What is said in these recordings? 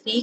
3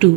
2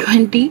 20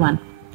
1।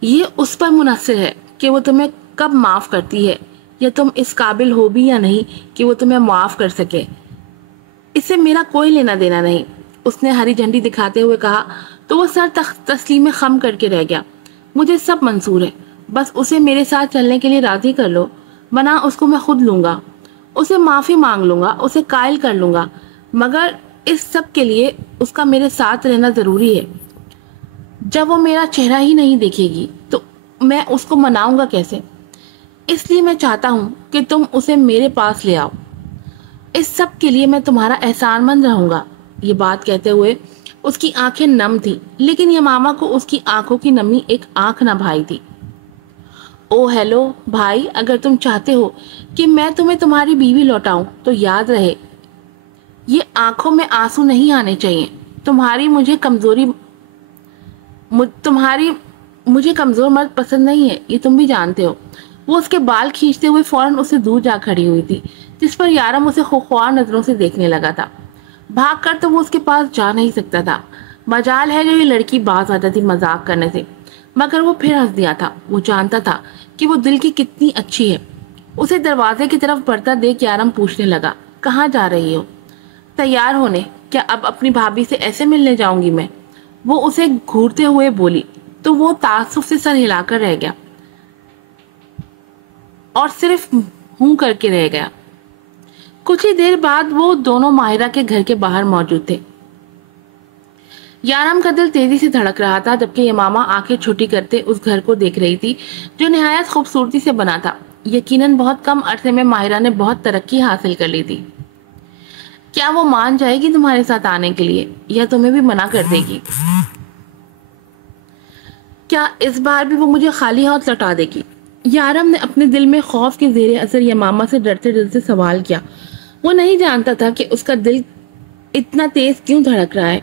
یہ اس پر منحصر ہے کہ وہ تمہیں کب معاف کرتی ہے، یا تم اس قابل ہو بھی یا نہیں کہ وہ تمہیں معاف کر سکے۔ اس سے میرا کوئی لینا دینا نہیں، اس نے ہری جھنڈی دکھاتے ہوئے کہا تو وہ سر تسلیم خم کر کے رہ گیا۔ مجھے سب منظور ہے، بس اسے میرے ساتھ چلنے کے لیے راضی کر لو، ورنہ اس کو میں خود لوں گا، اسے معافی مانگ لوں گا، اسے قائل کر لوں گا، مگر اس سب کے لیے اس کا میرے ساتھ رہنا ضروری ہے۔ جب وہ میرا چہرہ ہی نہیں دیکھے گی تو میں اس کو مناؤں گا کیسے؟ اس لیے میں چاہتا ہوں کہ تم اسے میرے پاس لے آؤ، اس سب کے لیے میں تمہارا احسان مند رہوں گا۔ یہ بات کہتے ہوئے اس کی آنکھیں نم تھی، لیکن یماما کو اس کی آنکھوں کی نمی ایک آنکھ نہ بھائی تھی۔ او ہیلو بھائی، اگر تم چاہتے ہو کہ میں تمہیں تمہاری بیوی لوٹاؤں تو یاد رہے یہ آنکھوں میں آنسو نہیں آنے چاہیے۔ مجھے کمزور مرد پسند نہیں ہے، یہ تم بھی جانتے ہو۔ وہ اس کے بال کھینچتے ہوئے فوراً اسے دور جا کھڑی ہوئی تھی، جس پر یارم اسے خوخوار نظروں سے دیکھنے لگا تھا۔ بھاگ کر تو وہ اس کے پاس جا نہیں سکتا تھا، مجال ہے جو یہ لڑکی باز آتا تھی مذاق کرنے سے، مگر وہ پھر ہنس دیا تھا۔ وہ جانتا تھا کہ وہ دل کی کتنی اچھی ہے۔ اسے دروازے کی طرف بڑھتا دیکھ یارم پوچھنے لگا، کہاں جا رہی ہو؟ تیار ہونے۔ کیا اب اپنی بھابھی سے ایسے ملنے جاؤں گی میں؟ وہ اسے گھورتے ہوئے بولی تو وہ تعصب سے سر ہلا کر رہ گیا اور صرف ہوں کر کے رہ گیا۔ کچھ ہی دیر بعد وہ دونوں ماہرہ کے گھر کے باہر موجود تھے۔ یارم کا دل تیزی سے دھڑک رہا تھا، جبکہ یماما آنکھیں چھوٹی کرتے اس گھر کو دیکھ رہی تھی جو نہایت خوبصورتی سے بنا تھا۔ یقیناً بہت کم عرصے میں ماہرہ نے بہت ترقی حاصل کر لی تھی۔ کیا وہ مان جائے گی تمہارے ساتھ آنے کے لیے، یا تمہیں بھی منع کر دے گی؟ کیا اس بار بھی وہ مجھے خالی ہاتھ لوٹا دے گی؟ یارم نے اپنے دل میں خوف کے زیر اثر یماما سے ڈرتے ڈرتے سوال کیا۔ وہ نہیں جانتا تھا کہ اس کا دل اتنا تیز کیوں دھڑک رہا ہے۔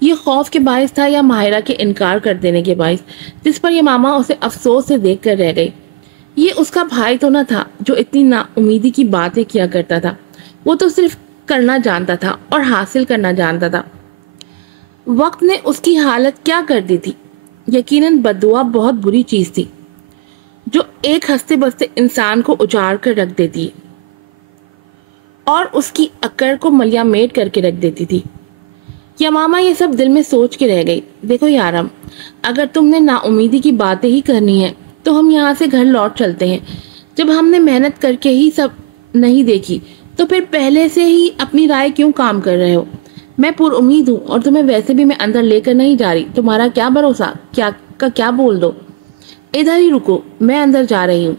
یہ خوف کے باعث تھا یا ماہرہ کے انکار کر دینے کے باعث، جس پر یماما اسے افسوس سے دیکھ کر رہ گئی۔ یہ اس کا بھائی تو نہ تھا جو اتنی نا امیدی کی باتیں کیا کرتا تھا، وہ تو صرف کرنا جانتا تھا اور حاصل کرنا جانتا تھا۔ وقت نے اس کی حالت کیا کر دی تھی؟ یقیناً بددعا بہت بری چیز تھی جو ایک ہنستے بستے انسان کو اجاڑ کر رکھ دیتی ہے اور اس کی عقل کو ملیا میٹ کر کے رکھ دیتی تھی۔ یماما یہ سب دل میں سوچ کے رہ گئی۔ دیکھو یارم، اگر تم نے نا امیدی کی باتیں ہی کرنی ہے تو ہم یہاں سے گھر لوٹ چلتے ہیں۔ جب ہم نے محنت کر کے ہی سب نہیں دیکھی تو پھر پہلے سے ہی اپنی رائے کیوں کام کر رہے ہو؟ میں پر امید ہوں اور تمہیں ویسے بھی میں اندر لے کر نہیں جا رہی، تمہارا کیا بھروسہ کیا بول دو۔ ادھر ہی رکو، میں اندر جا رہی ہوں۔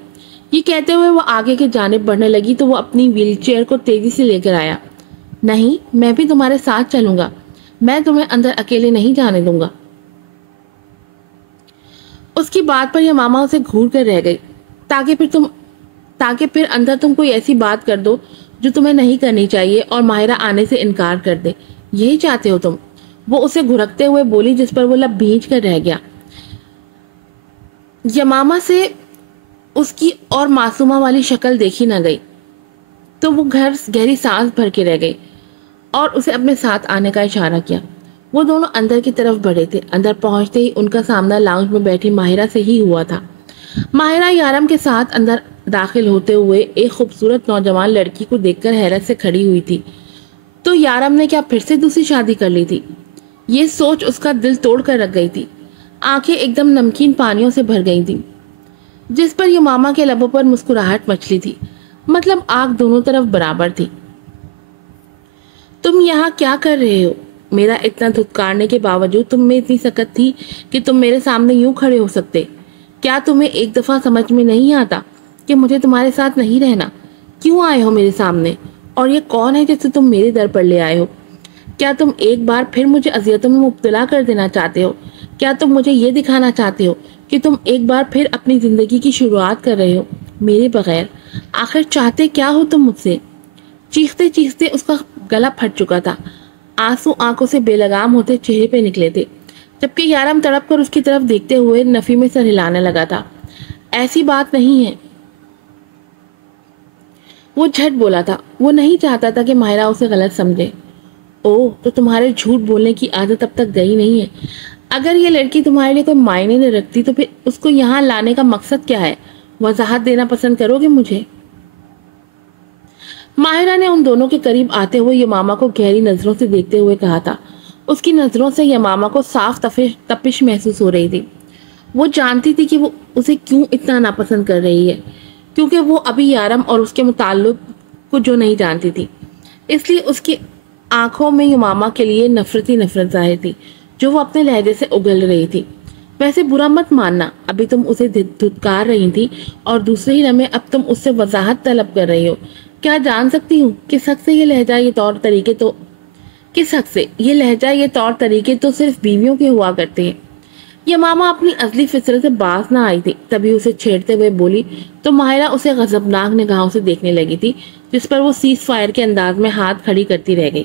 یہ کہتے ہوئے وہ آگے کی جانب بڑھنے لگی تو وہ اپنی ویل چیئر کو تیزی سے لے کر آیا۔ نہیں، میں بھی تمہارے ساتھ چلوں گا، میں تمہیں اندر اکیلے نہیں جانے دوں گا۔ اس کی بات پر یماما اسے گھور کر رہ گئی، تاکہ پھر اندر تم کوئی ایسی بات کر دو جو تمہیں نہیں کرنی چاہیے اور ماہرہ آنے سے انکار کر دے۔ یہی چاہتے ہو تم؟ وہ اسے گھرکتے ہوئے بولی، جس پر وہ لب بھینچ کر رہ گیا۔ یماما سے اس کی اور معصومہ والی شکل دیکھی نہ گئی تو وہ گہری سانس بھر کے رہ گئی اور اسے اپنے ساتھ آنے کا اشارہ کیا۔ وہ دونوں اندر کی طرف بڑھے تھے۔ اندر پہنچتے ہی ان کا سامنا لاؤنج میں بیٹھی ماہرہ سے ہی ہوا تھا۔ ماہرہ یارم کے ساتھ اندر داخل ہوتے ہوئے ایک خوبصورت نوجوان لڑکی کو دیکھ کر حیرت سے کھڑی ہوئی تھی۔ تو یارم نے کیا پھر سے دوسری شادی کر لی تھی؟ یہ سوچ اس کا دل توڑ کر رکھ گئی تھی۔ آنکھیں ایک دم نمکین پانیوں سے بھر گئی تھی، جس پر یماما کے لبوں پر مسکراہٹ مچلی تھی، مطلب آنکھ دونوں طرف برابر تھی۔ تم یہاں کیا کر رہے ہو؟ میرا اتنا دھتکارنے کے باوجود تم میں اتنی سکت تھی کہ تم میرے سامنے یوں کھڑے ہو سکتے؟ کیا تمہیں ایک دفعہ سمجھ میں نہیں آتا کہ مجھے تمہارے ساتھ نہیں رہنا؟ کیوں آئے ہو میرے سامنے؟ اور یہ کون ہے جسے تم میرے در پر لے آئے ہو؟ کیا تم ایک بار پھر مجھے اذیتوں میں مبتلا کر دینا چاہتے ہو؟ کیا تم مجھے یہ دکھانا چاہتے ہو کہ تم ایک بار پھر اپنی زندگی کی شروعات کر رہے ہو میرے بغیر؟ آخر چاہتے کیا ہو تم مجھ سے؟ چیختے چیختے اس کا گلا پھٹ چکا تھا، آنسو آنکھوں سے بے لگام ہوتے چہرے پہ نکلے تھے، جبکہ یارم تڑپ کر اس کی طرف دیکھتے ہوئے نفی میں سر ہلانے لگا تھا۔ ایسی بات نہیں ہے، وہ جھٹ بولا تھا۔ وہ نہیں چاہتا تھا کہ ماہرہ اسے غلط سمجھے۔ اوہ، تو تمہارے جھوٹ بولنے کی عادت اب تک گئی نہیں ہے؟ اگر یہ لڑکی تمہارے لیے کوئی معنی نہیں رکھتی تو پھر اس کو یہاں لانے کا مقصد کیا ہے؟ وضاحت دینا پسند کرو گے مجھے؟ ماہرہ نے ان دونوں کے قریب آتے ہوئے یمامہ کو گہری نظروں سے دیکھتے ہوئے کہا تھا۔ اس کی نظروں سے یمامہ کو صاف تپش محسوس ہو رہی تھی۔ وہ جانتی تھی کہ وہ اسے کیوں اتنا ناپسند کر رہی ہے، کیونکہ وہ ابھی یارم اور اس کے متعلق کو جو نہیں جانتی تھی، اس لیے اس کی آنکھوں میں یمامہ کے لیے نفرت ظاہر تھی جو وہ اپنے لہجے سے اگل رہی تھی۔ ویسے برا مت ماننا، ابھی تم اسے دھتکار رہی تھی اور دوسرے ہی لمحے اب تم اس سے وضاحت طلب کر رہی ہو۔ کیا جان سکتی ہوں کس حق سے یہ لہجہ یہ طور طریقے تو صرف بیویوں کے ہوا کرتے ہیں؟ یمامہ اپنی ازلی فطرت سے باز نہ آئی تھی، تبھی اسے چھیڑتے ہوئے بولی تو ماہرہ اسے غضبناک نگاہوں سے دیکھنے لگی تھی، جس پر وہ سیز فائر کے انداز میں ہاتھ کھڑی کرتی رہ گئی۔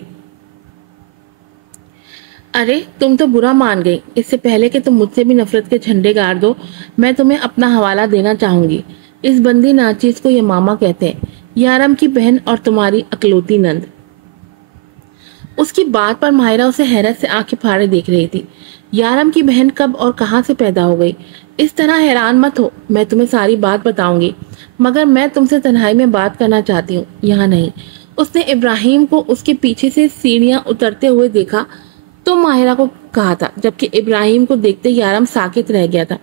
ارے تم تو برا مان گئی، اس سے پہلے کہ تم مجھ سے بھی نفرت کے جھنڈے گاڑ دو، میں تمہیں اپنا حوالہ دینا چاہوں گی۔ اس بندی ناچیز کو یمامہ کہتے ہیں، یارم کی بہن اور تمہاری اکلوتی نند۔ اس کی بات پر ماہرہ اسے حیرت سے آنکھیں پھاڑے دیکھ رہی تھی۔ یارم کی بہن کب اور کہاں سے پیدا ہو گئی؟ اس طرح حیران مت ہو، میں تمہیں ساری بات بتاؤں گی، مگر میں تم سے تنہائی میں بات کرنا چاہتی ہوں، یہاں نہیں۔ اس نے ابراہیم کو اس کے پیچھے سے سیڑھیاں اترتے ہوئے دیکھا تو ماہرہ کو کہا تھا، جبکہ ابراہیم کو دیکھتے یارم ساکت رہ گیا تھا۔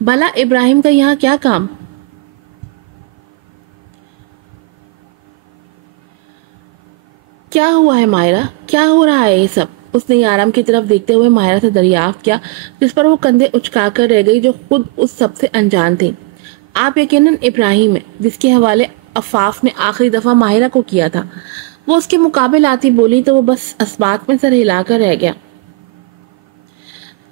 بھلا ابراہیم کا یہاں کیا کام؟ کیا ہوا ہے ماہرہ؟ کیا ہو رہا ہے یہ سب؟ اس نے یارم کی طرف دیکھتے ہوئے ماہرہ سے دریافت کیا، جس پر وہ کندھے اچکا کر رہ گئی جو خود اس سب سے انجان تھی۔ آپ یقیناً ابراہیم ہیں جس کے حوالے عفاف نے آخری دفعہ ماہرہ کو کیا تھا۔ وہ اس کے مقابل آتی بولی تو وہ بس اسبات میں سر ہلا کر رہ گیا۔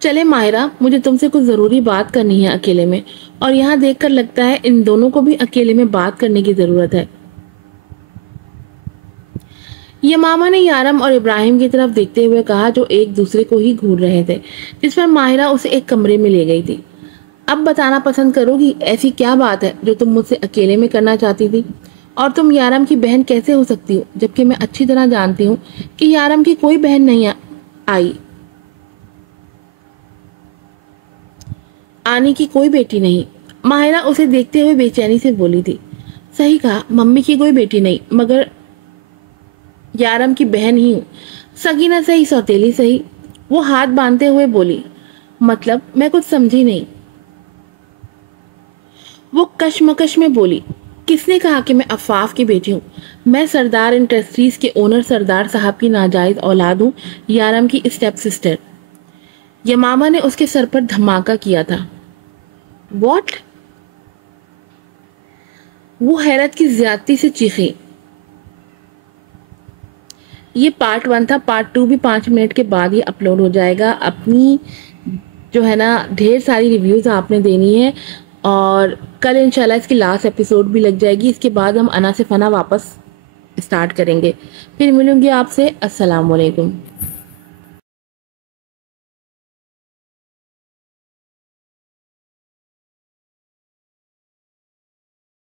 چلے ماہرہ، مجھے تم سے کچھ ضروری بات کرنی ہے اکیلے میں، اور یہاں دیکھ کر لگتا ہے ان دونوں کو بھی اکیلے میں بات کرنے کی ضرورت ہے۔ یمامہ نے یارم اور ابراہیم کی طرف دیکھتے ہوئے کہا جو ایک دوسرے کو ہی گھور رہے تھے، جس پر ماہرہ اسے ایک کمرے میں لے گئی تھی۔ اب بتانا پسند کرو گی ایسی کیا بات ہے جو تم مجھ سے اکیلے میں کرنا چاہتی تھی؟ اور تم یارم کی بہن کیسے ہو سکتی ہو، جبکہ میں اچھی طرح جانتی ہوں کہ یارم کی کوئی بہن نہیں آئی، آنی کی کوئی بیٹی نہیں۔ ماہرہ اسے دیکھتے ہوئے بے چینی سے بولی تھی۔ صحیح کہا، ممی کی کوئی بیٹی نہیں، مگر یارم کی بہن ہی ہوں، سگینہ صحیح سوتیلی صحیح۔ وہ ہاتھ باندھتے ہوئے بولی، مطلب میں کچھ سمجھی نہیں۔ وہ کشمکش میں بولی، کس نے کہا کہ میں عفاف کی بیٹی ہوں؟ میں سردار انڈسٹریز کے اونر سردار صاحب کی ناجائز اولاد ہوں، یارم کی اسٹیپ سسٹر۔ یمامہ نے اس کے سر پر دھماکہ کیا تھا۔ واٹ؟ وہ حیرت کی زیادتی سے چیخی۔ یہ پارٹ 1 تھا، پارٹ 2 بھی 5 منٹ کے بعد یہ اپلوڈ ہو جائے گا۔ اپنی جو ہے نا ڈھیر ساری ریویوز آپ نے دینی ہے، اور کل انشاءاللہ اس کی لاسٹ ایپیسوڈ بھی لگ جائے گی۔ اس کے بعد ہم انا سے فنا واپس اسٹارٹ کریں گے۔ پھر ملوں گی آپ سے۔ السلام علیکم۔